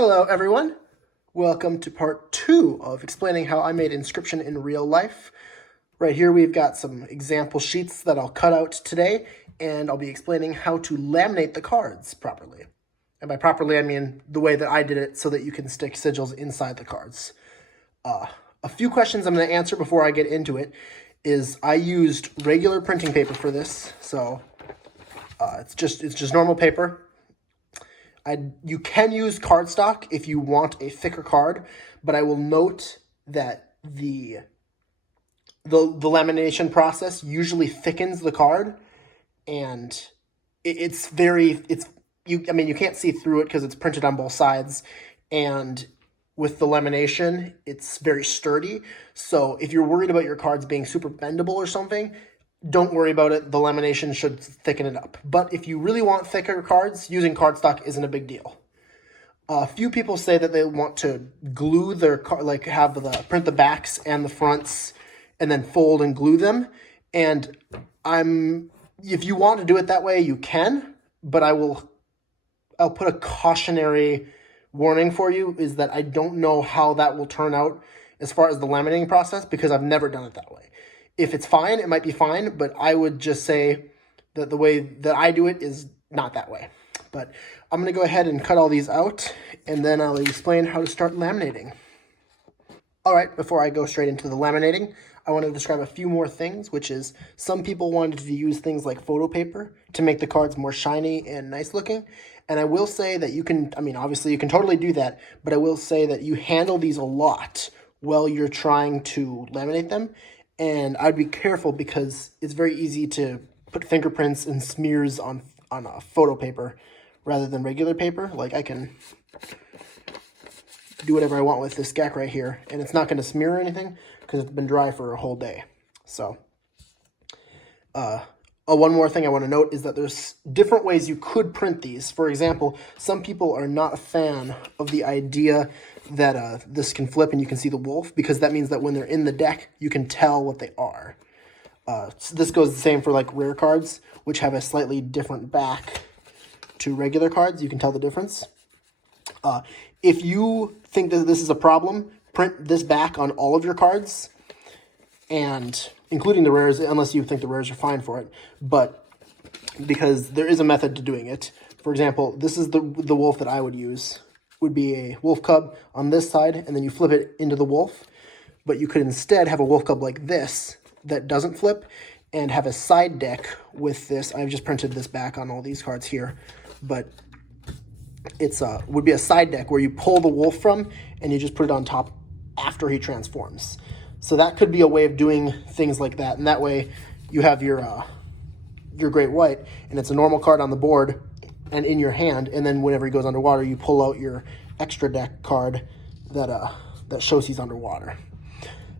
Hello everyone, welcome to part 2 of explaining how I made Inscryption in real life. Right here we've got some example sheets that I'll cut out today, and I'll be explaining how to laminate the cards properly. And by properly I mean the way that I did it so that you can stick sigils inside the cards. A few questions I'm going to answer before I get into it is I used regular printing paper for this, so it's just normal paper. You can use cardstock if you want a thicker card, but I will note that the lamination process usually thickens the card, and you can't see through it because it's printed on both sides, and with the lamination, it's very sturdy. So if you're worried about your cards being super bendable or something, don't worry about it. The lamination should thicken it up. But if you really want thicker cards, using cardstock isn't a big deal. A few people say that they want to glue their card, like print the backs and the fronts and then fold and glue them. And if you want to do it that way, you can, but I'll put a cautionary warning for you, is that I don't know how that will turn out as far as the laminating process, because I've never done it that way. If it's fine, it might be fine, but I would just say that the way that I do it is not that way. But I'm going to go ahead and cut all these out, and then I'll explain how to start laminating. All right, before I go straight into the laminating, I want to describe a few more things, which is some people wanted to use things like photo paper to make the cards more shiny and nice looking. And I will say that obviously you can totally do that, but I will say that you handle these a lot while you're trying to laminate them. And I'd be careful because it's very easy to put fingerprints and smears on a photo paper rather than regular paper. Like, I can do whatever I want with this gack right here, and it's not going to smear or anything because it's been dry for a whole day. So, one more thing I want to note is that there's different ways you could print these. For example, some people are not a fan of the idea that this can flip and you can see the wolf, because that means that when they're in the deck, you can tell what they are. So this goes the same for like rare cards, which have a slightly different back to regular cards. You can tell the difference. If you think that this is a problem, print this back on all of your cards, and including the rares, unless you think the rares are fine for it. But because there is a method to doing it. For example, this is the wolf that I would use. Would be a wolf cub on this side, and then you flip it into the wolf. But you could instead have a wolf cub like this that doesn't flip, and have a side deck with this. I've just printed this back on all these cards here, but it's would be a side deck where you pull the wolf from and you just put it on top after he transforms. So that could be a way of doing things like that, and that way you have your great white, and it's a normal card on the board and in your hand, and then whenever he goes underwater, you pull out your extra deck card that shows he's underwater.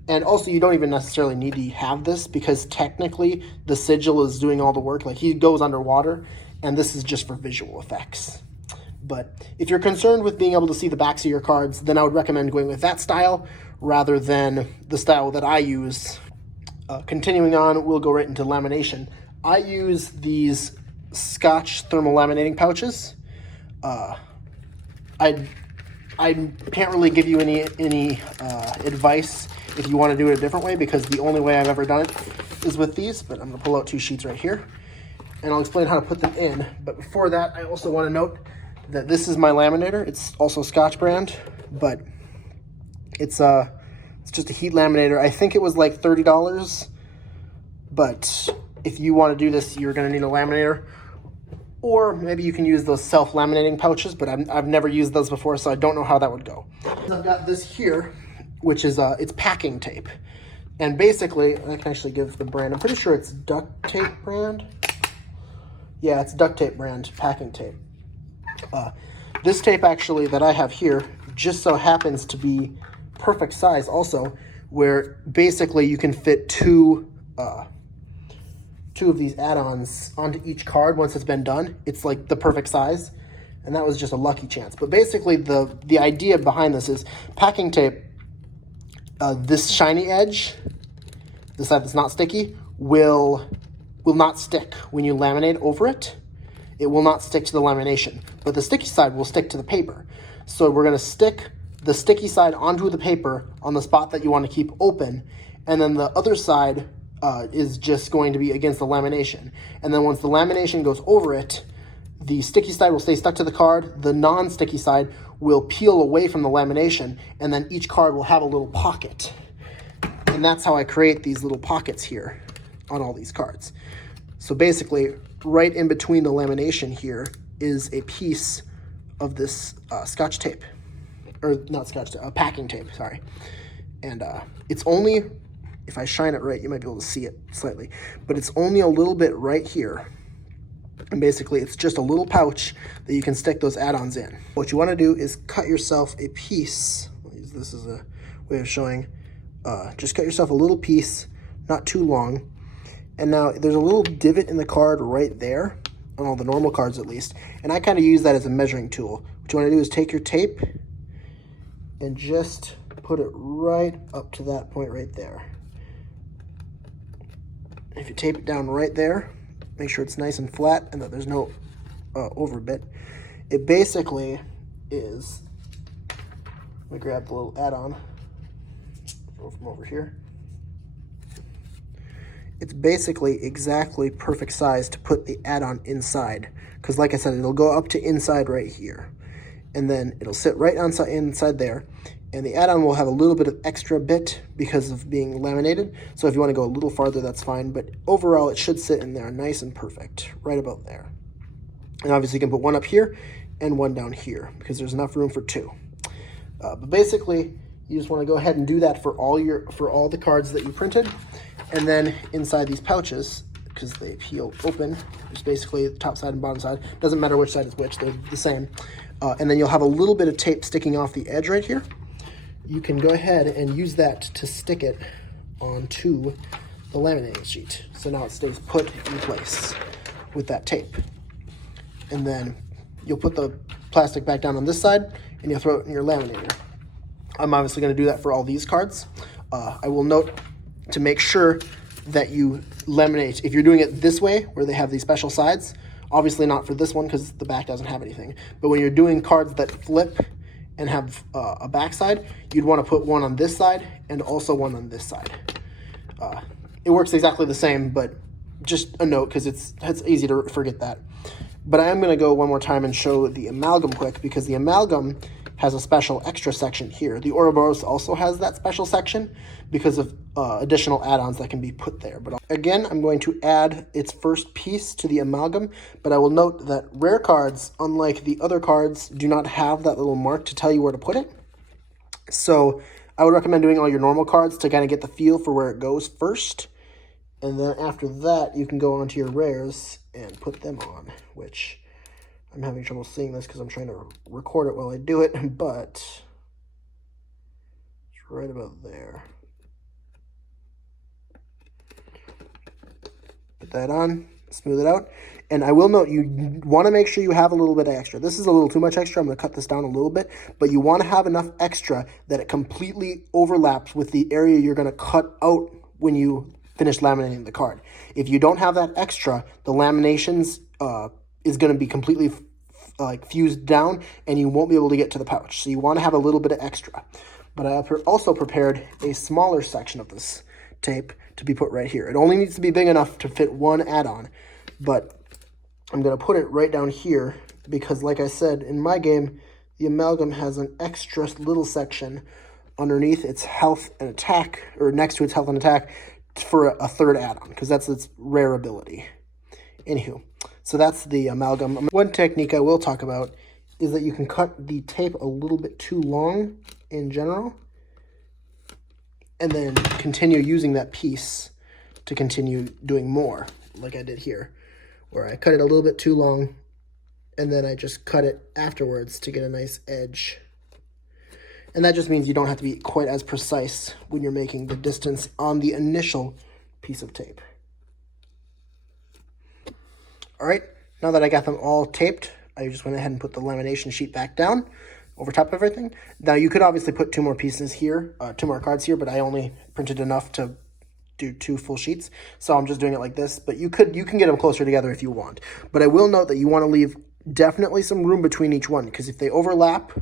And also, you don't even necessarily need to have this, because technically the sigil is doing all the work. Like, he goes underwater, and this is just for visual effects. But if you're concerned with being able to see the backs of your cards, then I would recommend going with that style rather than the style that I use. Continuing on, we'll go right into lamination. I use these Scotch thermal laminating pouches. I can't really give you any advice if you want to do it a different way, because the only way I've ever done it is with these. But I'm going to pull out 2 sheets right here, and I'll explain how to put them in. But before that, I also want to note that this is my laminator. It's also Scotch brand, but it's just a heat laminator. I think it was like $30, but if you want to do this, you're going to need a laminator. Or maybe you can use those self-laminating pouches, but I've never used those before, so I don't know how that would go. I've got this here, which is it's packing tape. And basically, I can actually give the brand. I'm pretty sure it's duct tape brand. Yeah, it's duct tape brand packing tape. This tape actually that I have here just so happens to be perfect size also, where basically you can fit two of these add-ons onto each card once it's been done. It's like the perfect size, and that was just a lucky chance. But basically the idea behind this is packing tape, this shiny edge, the side that's not sticky, will not stick when you laminate over it. It will not stick to the lamination, but the sticky side will stick to the paper. So we're going to stick the sticky side onto the paper on the spot that you want to keep open, and then the other side is just going to be against the lamination. And then once the lamination goes over it, the sticky side will stay stuck to the card, the non-sticky side will peel away from the lamination, and then each card will have a little pocket. And that's how I create these little pockets here on all these cards. So basically, right in between the lamination here is a piece of this Scotch tape. Or not Scotch tape, packing tape, sorry. And it's only, if I shine it right, you might be able to see it slightly, but it's only a little bit right here. And basically, it's just a little pouch that you can stick those add-ons in. What you want to do is cut yourself a piece. I'll use this as a way of showing. Just cut yourself a little piece, not too long. And now there's a little divot in the card right there, on all the normal cards at least. And I kind of use that as a measuring tool. What you want to do is take your tape and just put it right up to that point right there. If you tape it down right there, make sure it's nice and flat and that there's no overbit. It basically is, let me grab the little add-on from over here. It's basically exactly perfect size to put the add-on inside, because like I said, it'll go up to inside right here, and then it'll sit right inside there, and the add-on will have a little bit of extra bit because of being laminated. So if you want to go a little farther, that's fine, but overall it should sit in there nice and perfect, right about there. And obviously you can put one up here and one down here because there's enough room for two. But basically, you just want to go ahead and do that for all the cards that you printed. And then inside these pouches, because they peel open, there's basically the top side and bottom side. Doesn't matter which side is which, they're the same. And then you'll have a little bit of tape sticking off the edge right here. You can go ahead and use that to stick it onto the laminating sheet. So now it stays put in place with that tape. And then you'll put the plastic back down on this side and you'll throw it in your laminator. I'm obviously going to do that for all these cards. I will note to make sure that you laminate, if you're doing it this way, where they have these special sides, obviously not for this one because the back doesn't have anything, but when you're doing cards that flip and have a back side, you'd want to put one on this side and also one on this side. It works exactly the same, but just a note because it's easy to forget that. But I am going to go one more time and show the amalgam quick, because the amalgam has a special extra section here. The Ouroboros also has that special section because of additional add-ons that can be put there. But again, I'm going to add its first piece to the amalgam, but I will note that rare cards, unlike the other cards, do not have that little mark to tell you where to put it. So I would recommend doing all your normal cards to kind of get the feel for where it goes first. And then after that, you can go on to your rares and put them on, which I'm having trouble seeing this because I'm trying to record it while I do it, but it's right about there. Put that on, smooth it out. And I will note, you want to make sure you have a little bit of extra. This is a little too much extra. I'm going to cut this down a little bit, but you want to have enough extra that it completely overlaps with the area you're going to cut out when you finish laminating the card. If you don't have that extra, the laminations is going to be completely fused down and you won't be able to get to the pouch. So you want to have a little bit of extra. But I also prepared a smaller section of this tape to be put right here. It only needs to be big enough to fit one add-on, but I'm going to put it right down here because, like I said, in my game, the amalgam has an extra little section underneath its health and attack, or next to its health and attack, for a third add-on, because that's its rare ability. Anywho, so that's the amalgam. One technique I will talk about is that you can cut the tape a little bit too long in general, and then continue using that piece to continue doing more, like I did here, where I cut it a little bit too long, and then I just cut it afterwards to get a nice edge. And that just means you don't have to be quite as precise when you're making the distance on the initial piece of tape. All right, now that I got them all taped, I just went ahead and put the lamination sheet back down over top of everything. Now you could obviously put two more pieces here, two more cards here, but I only printed enough to do 2 full sheets. So I'm just doing it like this, but you can get them closer together if you want. But I will note that you want to leave definitely some room between each one, because if they overlap,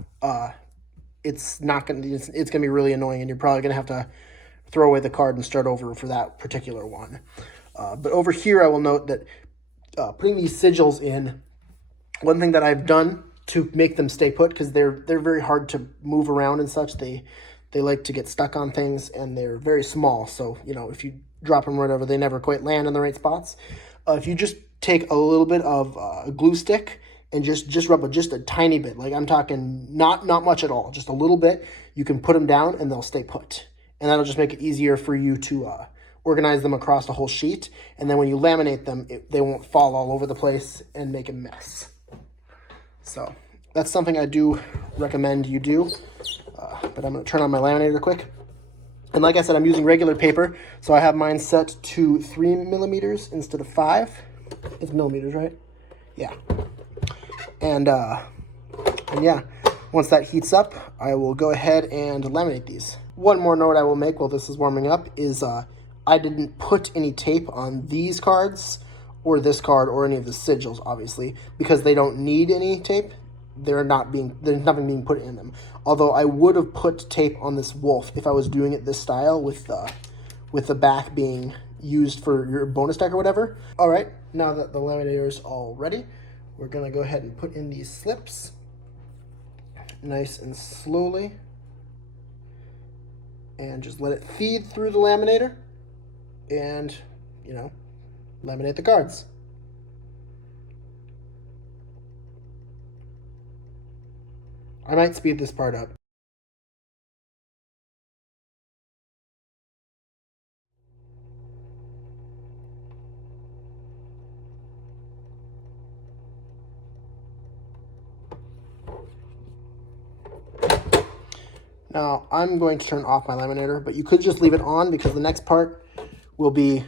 it's gonna be really annoying, and you're probably gonna have to throw away the card and start over for that particular one. But over here, I will note that putting these sigils in, one thing that I've done to make them stay put, because they're very hard to move around and such. They like to get stuck on things, and they're very small. So, you know, if you drop them right over, they never quite land in the right spots. If you just take a little bit of a glue stick and just rub just a tiny bit, like I'm talking not much at all, just a little bit, you can put them down and they'll stay put. And that'll just make it easier for you to organize them across the whole sheet. And then when you laminate them, they won't fall all over the place and make a mess. So that's something I do recommend you do. But I'm going to turn on my laminator quick. And like I said, I'm using regular paper, so I have mine set to 3 millimeters instead of 5. It's millimeters, right? Yeah. And yeah, once that heats up, I will go ahead and laminate these. One more note I will make while this is warming up is I didn't put any tape on these cards or this card or any of the sigils, obviously, because they don't need any tape. There's nothing being put in them. Although I would have put tape on this wolf if I was doing it this style with the back being used for your bonus deck or whatever. All right, now that the laminator is all ready, we're gonna go ahead and put in these slips nice and slowly, and just let it feed through the laminator, and, you know, laminate the cards. I might speed this part up. Now, I'm going to turn off my laminator, but you could just leave it on, because the next part will be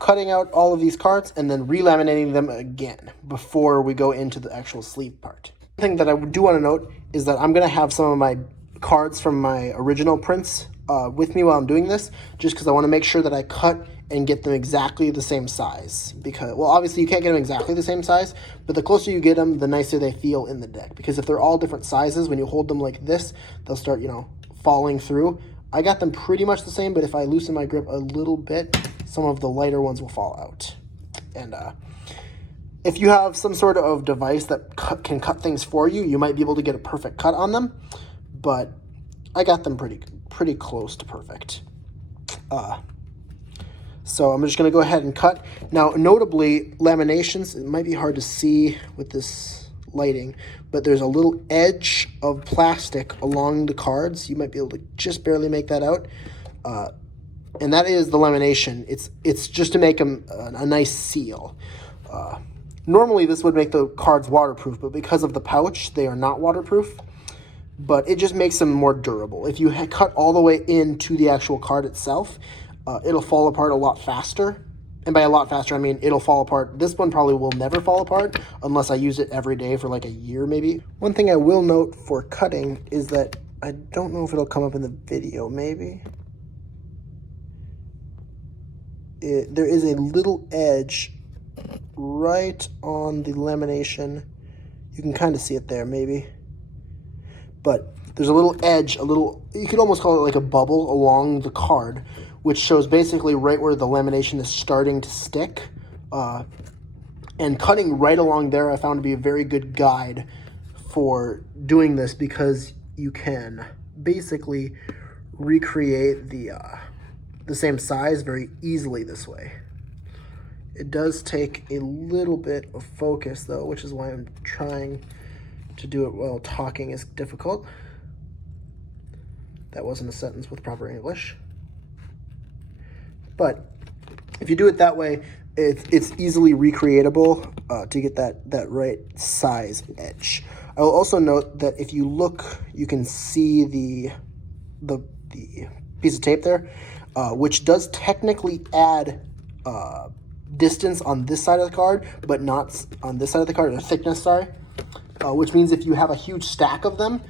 cutting out all of these cards and then relaminating them again before we go into the actual sleeve part. The thing that I do want to note is that I'm going to have some of my cards from my original prints with me while I'm doing this, just because I want to make sure that I cut and get them exactly the same size. Because, well, obviously you can't get them exactly the same size, but the closer you get them, the nicer they feel in the deck. Because if they're all different sizes, when you hold them like this, they'll start, you know, falling through. I got them pretty much the same, but if I loosen my grip a little bit, some of the lighter ones will fall out. And if you have some sort of device that can cut things for you, you might be able to get a perfect cut on them, but I got them pretty close to perfect. So I'm just going to go ahead and cut. Now, notably, laminations, it might be hard to see with this lighting, but there's a little edge of plastic along the cards. You might be able to just barely make that out. And that is the lamination. It's just to make them a nice seal. Normally, this would make the cards waterproof, but because of the pouch, they are not waterproof. But it just makes them more durable. If you cut all the way into the actual card itself, it'll fall apart a lot faster. And by a lot faster, I mean it'll fall apart. This one probably will never fall apart unless I use it every day for like a year maybe. One thing I will note for cutting is that I don't know if it'll come up in the video, maybe. There is a little edge right on the lamination. You can kind of see it there, maybe. But there's a little edge, you could almost call it like a bubble along the card, which shows basically right where the lamination is starting to stick. And cutting right along there I found to be a very good guide for doing this, because you can basically recreate the same size very easily this way. It does take a little bit of focus though, which is why I'm trying to do it while talking is difficult. That wasn't a sentence with proper English. But if you do it that way, it's easily recreatable to get that right size edge. I will also note that if you look, you can see the piece of tape there, which does technically add distance on this side of the card, but not on this side of the card, or thickness, sorry. Which means if you have a huge stack of them,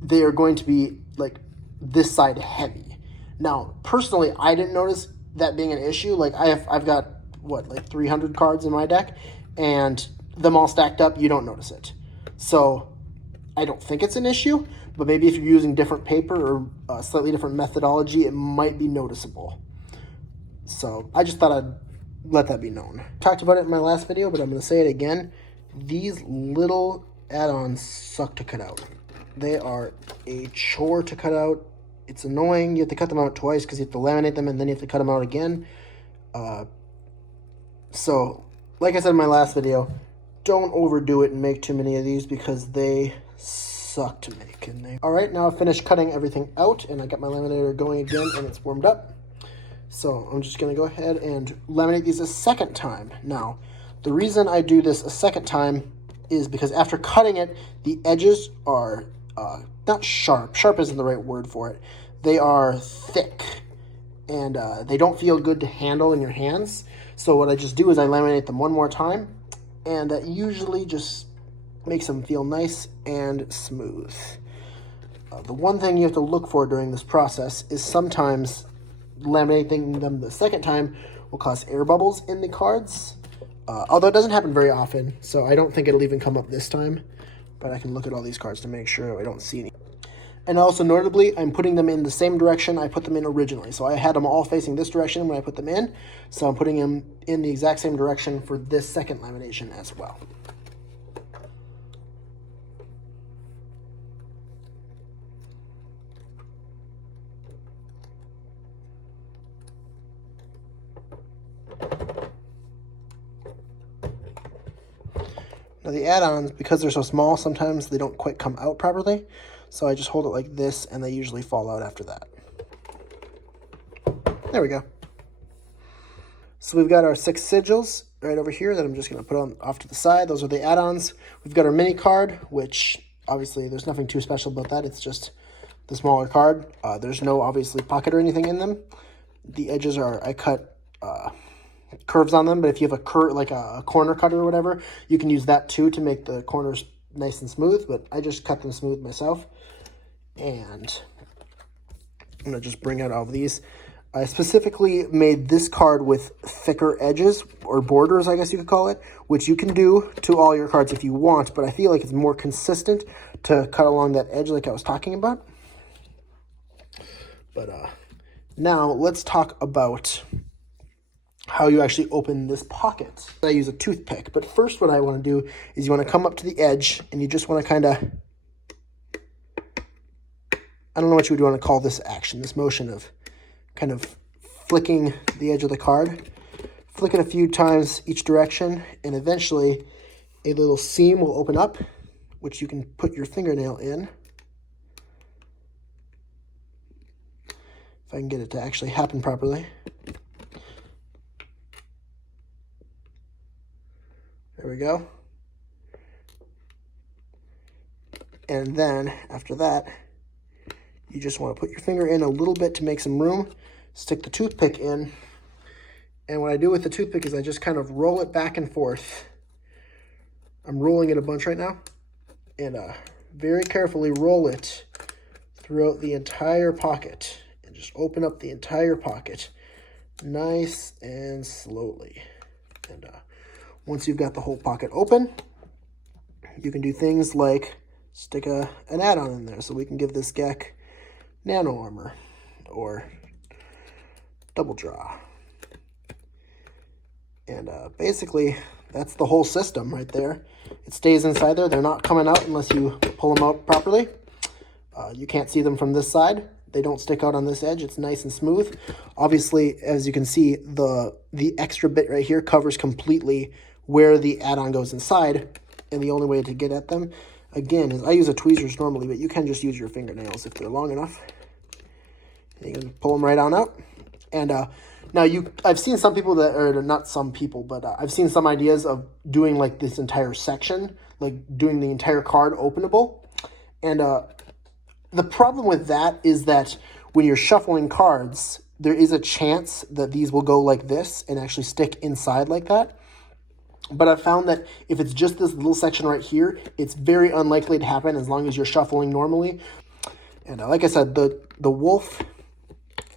they are going to be like this side heavy. Now, personally, I didn't notice that being an issue. Like I've got what, like 300 cards in my deck, and them all stacked up, you don't notice it. So I don't think it's an issue, but maybe if you're using different paper or a slightly different methodology, it might be noticeable. So I just thought I'd let that be known. Talked about it in my last video, but I'm going to say it again. These little add-ons suck to cut out. They are a chore to cut out. It's annoying. You have to cut them out twice because you have to laminate them and then you have to cut them out again. So, like I said in my last video, don't overdo it and make too many of these because they suck to make. Alright, now I've finished cutting everything out and I got my laminator going again and it's warmed up. So I'm just going to go ahead and laminate these a second time. Now, the reason I do this a second time is because after cutting it, the edges are not sharp. Sharp isn't the right word for it. They are thick and they don't feel good to handle in your hands. So what I just do is I laminate them one more time, and that usually just makes them feel nice and smooth. The one thing you have to look for during this process is sometimes laminating them the second time will cause air bubbles in the cards. Although it doesn't happen very often, so I don't think it'll even come up this time. But I can look at all these cards to make sure I don't see any. And also, notably, I'm putting them in the same direction I put them in originally. So I had them all facing this direction when I put them in. So I'm putting them in the exact same direction for this second lamination as well. Now the add-ons, because they're so small, sometimes they don't quite come out properly. So I just hold it like this, and they usually fall out after that. There we go. So we've got our 6 sigils right over here that I'm just going to put on off to the side. Those are the add-ons. We've got our mini card, which obviously there's nothing too special about that. It's just the smaller card. There's no obviously pocket or anything in them. The edges are, I cut curves on them, but if you have a curve, like a corner cutter or whatever, you can use that too to make the corners nice and smooth, but I just cut them smooth myself. And I'm going to just bring out all of these. I specifically made this card with thicker edges, or borders, I guess you could call it, which you can do to all your cards if you want, but I feel like it's more consistent to cut along that edge like I was talking about. But now let's talk about how you actually open this pocket. I use a toothpick, but first what I want to do is you want to come up to the edge and you just want to kind of, I don't know what you would want to call this action, this motion of kind of flicking the edge of the card. Flick it a few times each direction, and eventually a little seam will open up, which you can put your fingernail in. If I can get it to actually happen properly. There we go. And then after that, you just want to put your finger in a little bit to make some room, stick the toothpick in, and what I do with the toothpick is I just kind of roll it back and forth. I'm rolling it a bunch right now, and very carefully roll it throughout the entire pocket, and just open up the entire pocket, nice and slowly. And once you've got the whole pocket open, you can do things like stick an add-on in there, so we can give this Gek Nano Armor, or Double Draw. And basically, that's the whole system right there. It stays inside there. They're not coming out unless you pull them out properly. You can't see them from this side. They don't stick out on this edge. It's nice and smooth. Obviously, as you can see, the extra bit right here covers completely where the add-on goes inside. And the only way to get at them, again, is I use a tweezers normally, but you can just use your fingernails if they're long enough. You can pull them right on out. And now I've seen some people that, or not some people, but I've seen some ideas of doing like this entire section, like doing the entire card openable. And the problem with that is that when you're shuffling cards, there is a chance that these will go like this and actually stick inside like that. But I've found that if it's just this little section right here, it's very unlikely to happen as long as you're shuffling normally. And like I said, the wolf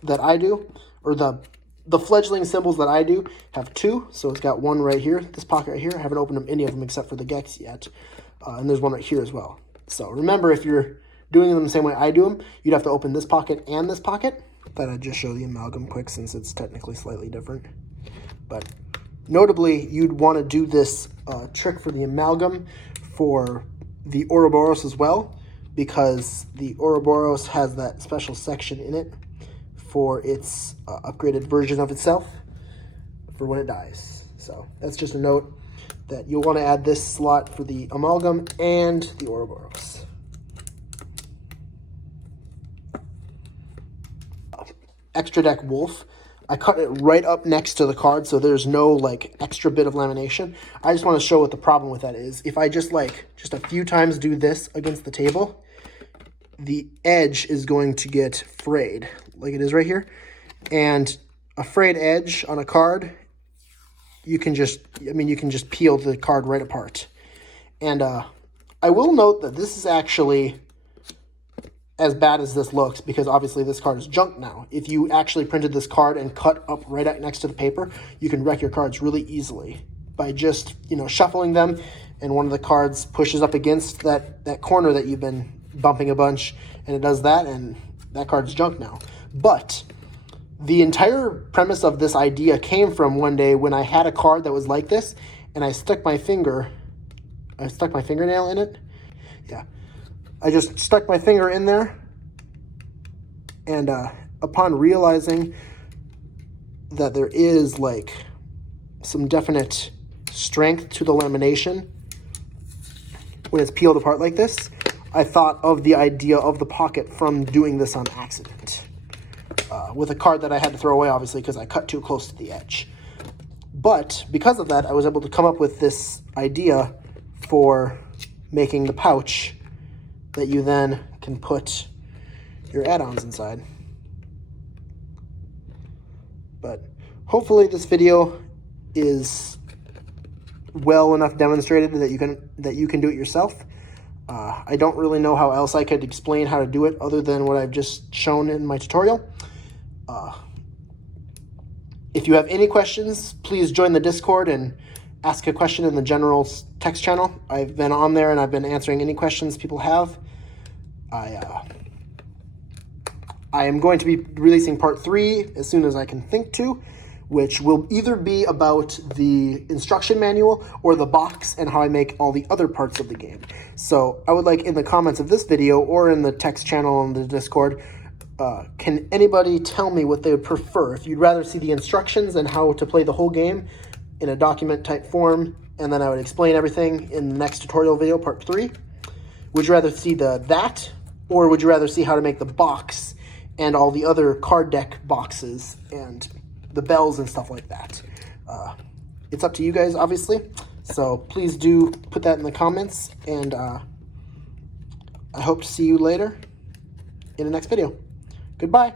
that I do, or the The fledgling symbols that I do have two, so it's got one right here, this pocket right here. I haven't opened any of them except for the Gex yet, and there's one right here as well. So remember, if you're doing them the same way I do them, you'd have to open this pocket and this pocket. Thought I'd just show the amalgam quick since it's technically slightly different. But notably, you'd want to do this trick for the amalgam for the Ouroboros as well, because the Ouroboros has that special section in it for its upgraded version of itself for when it dies. So that's just a note that you'll want to add this slot for the amalgam and the Ouroboros. Extra deck wolf. I cut it right up next to the card, so there's no like extra bit of lamination. I just want to show what the problem with that is. If I just a few times do this against the table, the edge is going to get frayed, like it is right here. And a frayed edge on a card, you can just peel the card right apart. And I will note that this is actually as bad as this looks, because obviously this card is junk now. If you actually printed this card and cut up right next to the paper, you can wreck your cards really easily by just, shuffling them, and one of the cards pushes up against that corner that you've been bumping a bunch, and it does that, and that card's junk now. But the entire premise of this idea came from one day when I had a card that was like this, and I stuck my fingernail in it. Yeah. I just stuck my finger in there, and upon realizing that there is like some definite strength to the lamination when it's peeled apart like this, I thought of the idea of the pocket from doing this on accident. With a card that I had to throw away, obviously, because I cut too close to the edge. But because of that, I was able to come up with this idea for making the pouch that you then can put your add-ons inside. But hopefully this video is well enough demonstrated that you can do it yourself. I don't really know how else I could explain how to do it other than what I've just shown in my tutorial. If you have any questions, please join the Discord and ask a question in the general text channel. I've been on there and I've been answering any questions people have. I am going to be releasing part 3 as soon as I can think to, which will either be about the instruction manual or the box and how I make all the other parts of the game. So I would like in the comments of this video or in the text channel on the Discord, can anybody tell me what they would prefer? If you'd rather see the instructions and how to play the whole game in a document type form, and then I would explain everything in the next tutorial video, part 3. Would you rather see that, or would you rather see how to make the box and all the other card deck boxes and the bells and stuff like that? It's up to you guys, obviously. So please do put that in the comments, and I hope to see you later in the next video. Goodbye.